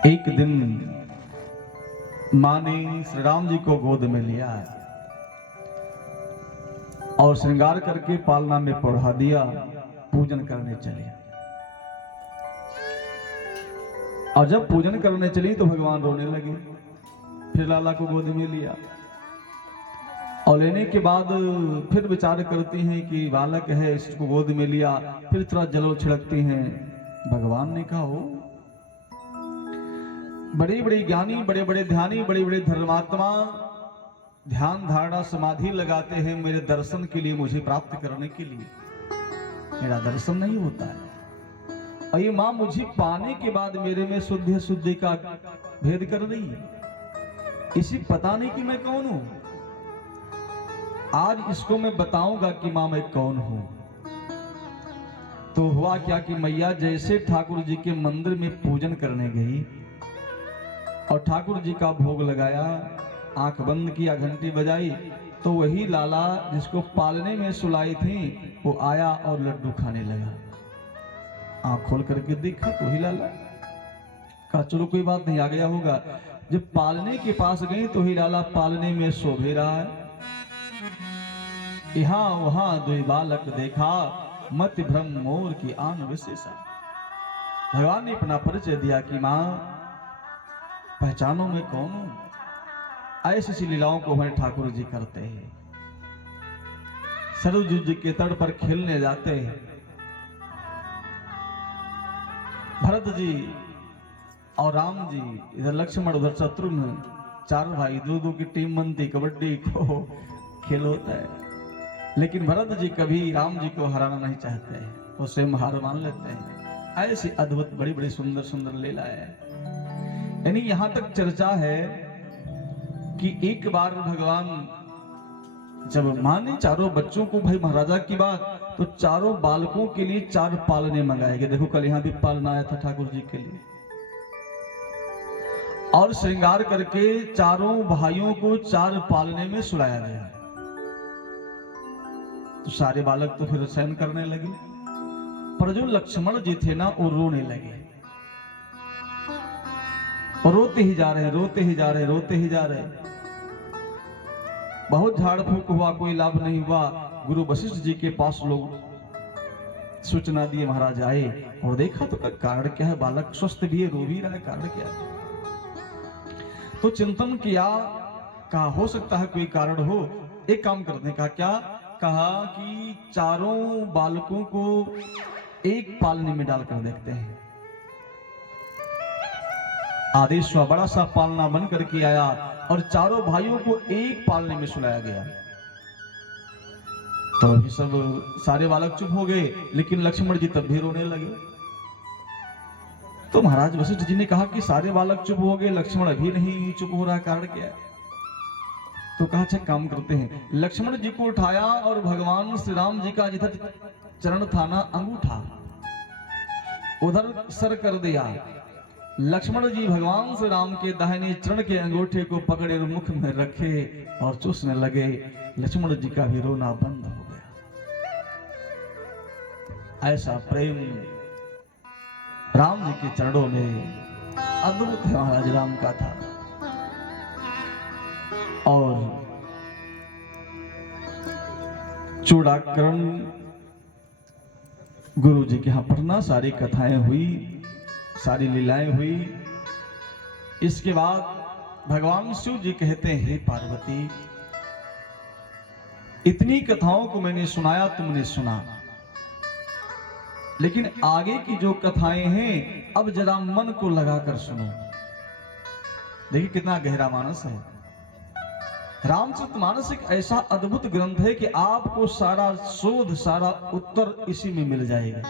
एक दिन माँ ने श्री राम जी को गोद में लिया और श्रृंगार करके पालना में पढ़ा दिया, पूजन करने चले। और जब पूजन करने चली तो भगवान रोने लगे। फिर लाला को गोद में लिया और लेने के बाद फिर विचार करती हैं कि बालक है, इसको गोद में लिया, फिर थोड़ा जल छिड़कती हैं। भगवान ने कहा, हो बड़े बड़े ज्ञानी, बड़े बड़े ध्यानी, बड़े बड़े धर्मात्मा ध्यान धारणा समाधि लगाते हैं मेरे दर्शन के लिए, मुझे प्राप्त करने के लिए। मेरा दर्शन नहीं होता है और ये माँ मुझे पाने के बाद मेरे में शुद्ध शुद्धि का भेद कर रही है। इसी पता नहीं कि मैं कौन हूं। आज इसको मैं बताऊंगा कि माँ मैं कौन हूं। तो हुआ क्या कि मैया जैसे ठाकुर जी के मंदिर में पूजन करने गई और ठाकुर जी का भोग लगाया, आंख बंद किया, घंटी बजाई, तो वही लाला जिसको पालने में सुलाई थी वो आया और लड्डू खाने लगा। आंख खोल करके देखा तो वही लाला। कहा चलो कोई बात नहीं, आ गया होगा। जब पालने के पास गई तो ही लाला पालने में सो भी रहा है। यहाँ वहां दो बालक देखा, मत भ्रम मोर की आन विशेषा। भगवान ने अपना परिचय दिया कि मां पहचानो मैं कौन हूं। ऐसी सी लीलाओं को हमारे ठाकुर जी करते हैं। सरयू जी के तट पर खेलने जाते हैं। भरत जी और राम जी, इधर लक्ष्मण उधर शत्रुघ्न, चार भाई, दो की टीम बनती, कबड्डी खो खेल होता है। लेकिन भरत जी कभी राम जी को हराना नहीं चाहते हैं, वो स्वयं हार मान लेते हैं। ऐसी अद्भुत बड़ी बड़ी सुंदर सुंदर लीला है। यानी यहां तक चर्चा है कि एक बार भगवान जब माने चारों बच्चों को, भाई महाराजा की बात, तो चारों बालकों के लिए चार पालने मंगाए गए। देखो कल यहां भी पालना आया था ठाकुर जी के लिए, और श्रृंगार करके चारों भाइयों को चार पालने में सुलाया गया। तो सारे बालक तो फिर सहन करने लगे, पर जो लक्ष्मण जी थे ना वो रोने लगे। और रोते ही जा रहे, रोते ही जा रहे, रोते ही जा रहे। बहुत झाड़ फूक हुआ, कोई लाभ नहीं हुआ। गुरु वशिष्ठ जी के पास लोग सूचना दिए, महाराज आए और देखा तो कारण क्या है, बालक स्वस्थ भी है, रो भी रहा है, कारण क्या है। तो चिंतन किया, कहा हो सकता है कोई कारण हो। एक काम करते हैं, कहा क्या, कहा कि चारों बालकों को एक पालने में डालकर देखते हैं। आदेश हुआ, बड़ा सा पालना बन करके आया और चारों भाइयों को एक पालने में सुलाया गया। तो अभी सब सारे बालक चुप हो गए, लेकिन लक्ष्मण जी तब भी रोने लगे। तो महाराज वशिष्ठ जी ने कहा कि सारे बालक चुप हो गए, लक्ष्मण अभी नहीं चुप हो रहा, कारण क्या है। तो कहा अच्छा काम करते हैं। लक्ष्मण जी को उठाया और भगवान श्री राम जी का जिधर चरण था ना, अंगूठा उधर सर कर दिया। लक्ष्मण जी भगवान श्री राम के दाहिने चरण के अंगूठे को पकड़े और मुख में रखे और चूसने लगे। लक्ष्मण जी का भी रोना बंद हो गया। ऐसा प्रेम राम जी के चरणों में अद्भुत है, महाराज राम का था। और चूड़ाकरण गुरु जी के यहां पढ़ना, सारी कथाएं हुई, सारी लीलाएं हुई। इसके बाद भगवान शिव जी कहते हैं, हे पार्वती, इतनी कथाओं को मैंने सुनाया, तुमने सुना, लेकिन आगे की जो कथाएं हैं अब जरा मन को लगाकर सुनो। देखिए कितना गहरा मानस है। रामचरितमानस एक ऐसा अद्भुत ग्रंथ है कि आपको सारा शोध, सारा उत्तर इसी में मिल जाएगा।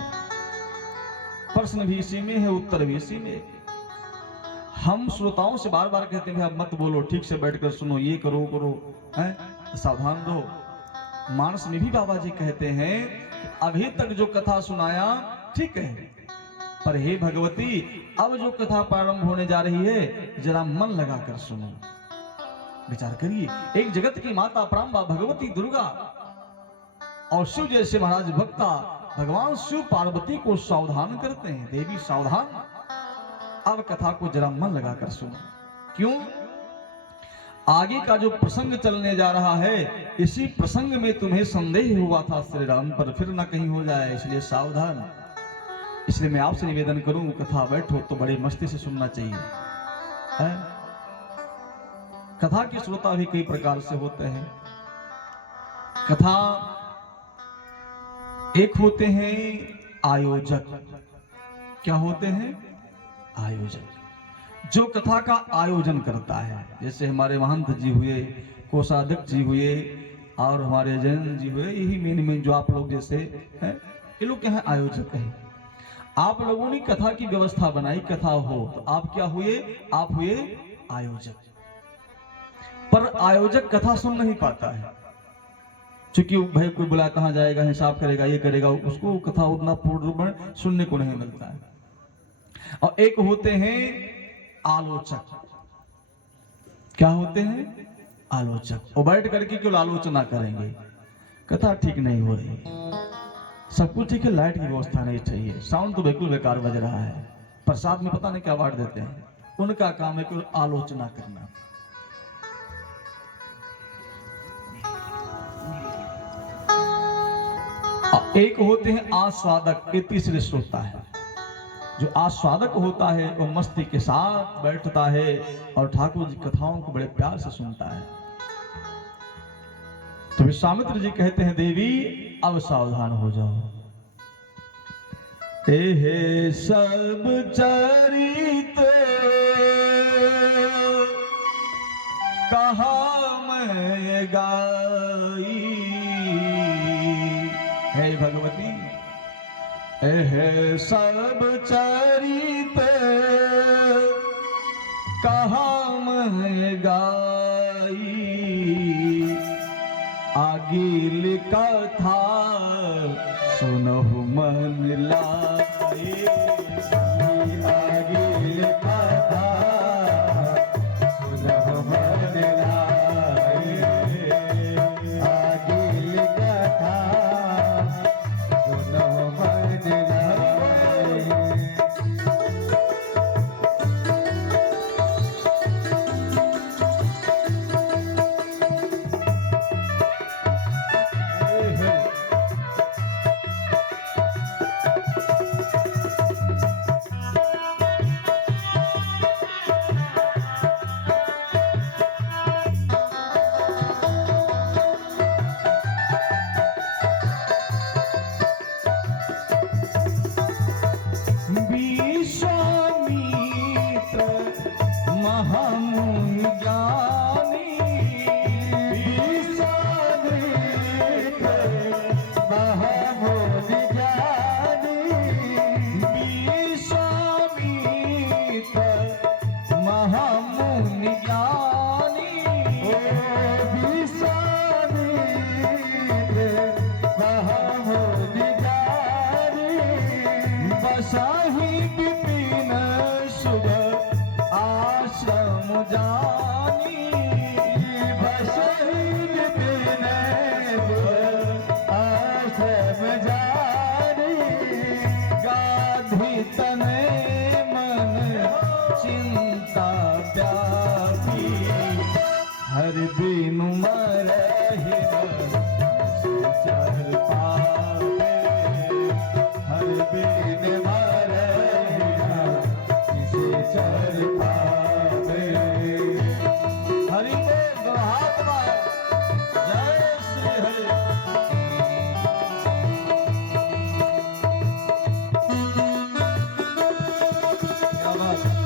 प्रश्न भी इसी में है, उत्तर भी इसी में। हम श्रोताओं से बार बार कहते हैं, मत बोलो, ठीक से बैठकर सुनो, ये करो करो, सावधान रहो। मानस में भी बाबा जी कहते हैं कि अभी तक जो कथा सुनाया ठीक है, पर हे भगवती, अब जो कथा प्रारंभ होने जा रही है जरा मन लगाकर सुनो, विचार करिए। एक जगत की माता प्रांबा भगवती दुर्गा और शिव जैसे महाराज भक्ता भगवान शिव पार्वती को सावधान करते हैं, देवी सावधान, अब कथा को जरा मन लगाकर सुनो। क्यों? आगे का जो प्रसंग चलने जा रहा है, इसी प्रसंग में तुम्हें संदेह हुआ था श्री राम पर, फिर ना कहीं हो जाए, इसलिए सावधान। इसलिए मैं आपसे निवेदन करूं, कथा बैठो तो बड़े मस्ती से सुनना चाहिए है? कथा के श्रोता भी कई प्रकार से होते हैं। कथा एक होते हैं आयोजक। क्या होते हैं? आयोजक, जो कथा का आयोजन करता है। जैसे हमारे महंत जी हुए, कोषाध्यक्ष जी हुए, और हमारे जैन जी हुए, यही मेन जो आप लोग जैसे हैं, ये लोग क्या है? आयोजक हैं। आप लोगों ने कथा की व्यवस्था बनाई, कथा हो तो आप क्या हुए? आप हुए आयोजक। पर आयोजक कथा सुन नहीं पाता है, क्योंकि भाई कोई बुलाया कहाँ जाएगा, हिसाब करेगा, ये करेगा, उसको कथा उतना पूर्ण रूप में सुनने को नहीं मिलता है। और एक होते हैं आलोचक। क्या होते हैं? आलोचक। वो बैठ करके केवल आलोचना करेंगे, कथा ठीक नहीं हो रही, सब कुछ ठीक है, लाइट की व्यवस्था नहीं चाहिए, साउंड तो बिल्कुल बेकार बज रहा है, प्रसाद में पता नहीं क्या बांट देते हैं। उनका काम है केवल आलोचना करना। एक होते हैं आस्वादक, ये तीसरे श्रोता है। जो आस्वादक होता है वो मस्ती के साथ बैठता है और ठाकुर जी कथाओं को बड़े प्यार से सुनता है। तो विश्वामित्र जी कहते हैं, देवी अब सावधान हो जाओ। हे सब चरित कहा मैं गाई, हे भगवती, हे सब चरित कहा मैं गाई, आगिल कथा सुनहु मन लाए, आगिल कथा सुनहु मन लाए, आगिल कथा सुनहु मन लाए। हर बिनु मरहि चल पावे, हर बिन मरहि चल पावे। हरि बोल महात्मा, जय श्री हरि। क्या बात है?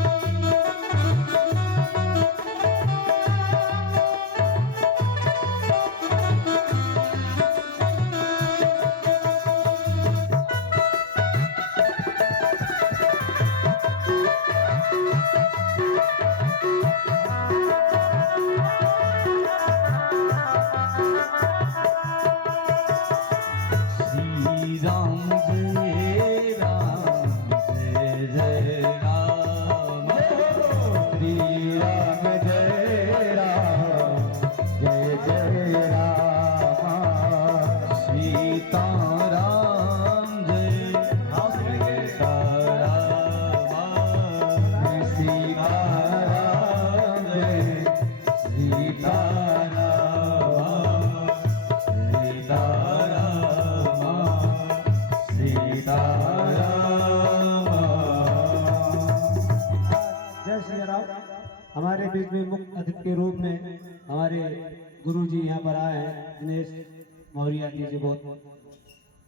हमारे बीच में मुख्य अतिथि के रूप में हमारे गुरु जी यहाँ पर आए हैं, दिनेश मौर्य जी बहुत,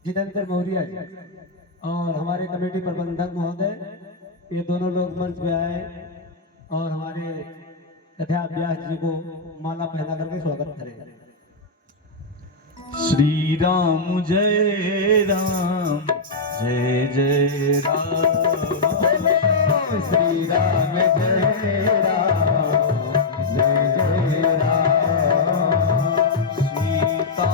जितेंद्र मौर्य जी और हमारे कमेटी प्रबंधक महोदय, ये दोनों लोग मंच पे आए और हमारे कथा व्यास जी को माला पहना करके स्वागत करें। श्री राम जय राम जय जय राम, श्री राम जय राम जय जय राम, सीता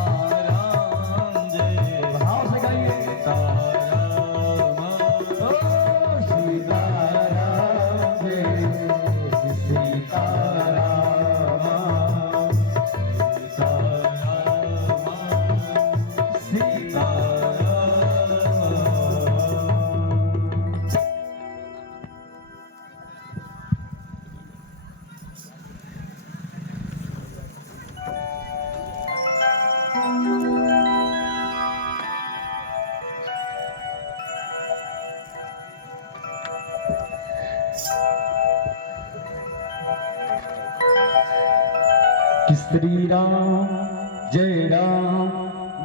राम जय भाव से गाइए। सीता राम, सीता राम जय सीता राम, सीता राम, सीता राम। कि श्री राम जय राम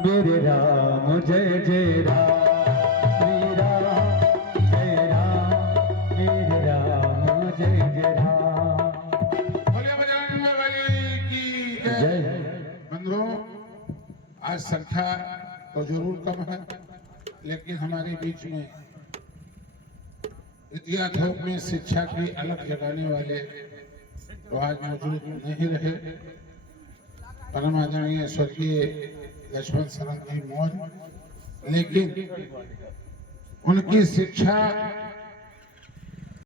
मेरे राम जय जय राम, श्री राम जय राम मेरे राम जय जय राम। बोलिए बजरंग बली की जय। जय। बंधुओं, आज संख्या तो जरूर कम है, लेकिन हमारे बीच में विद्या थोक में शिक्षा की अलग जगाने वाले तो आज मौजूद नहीं रहे। परम आदरणीय स्वर्गीय लक्ष्मण सरन जी मौर्य, लेकिन उनकी शिक्षा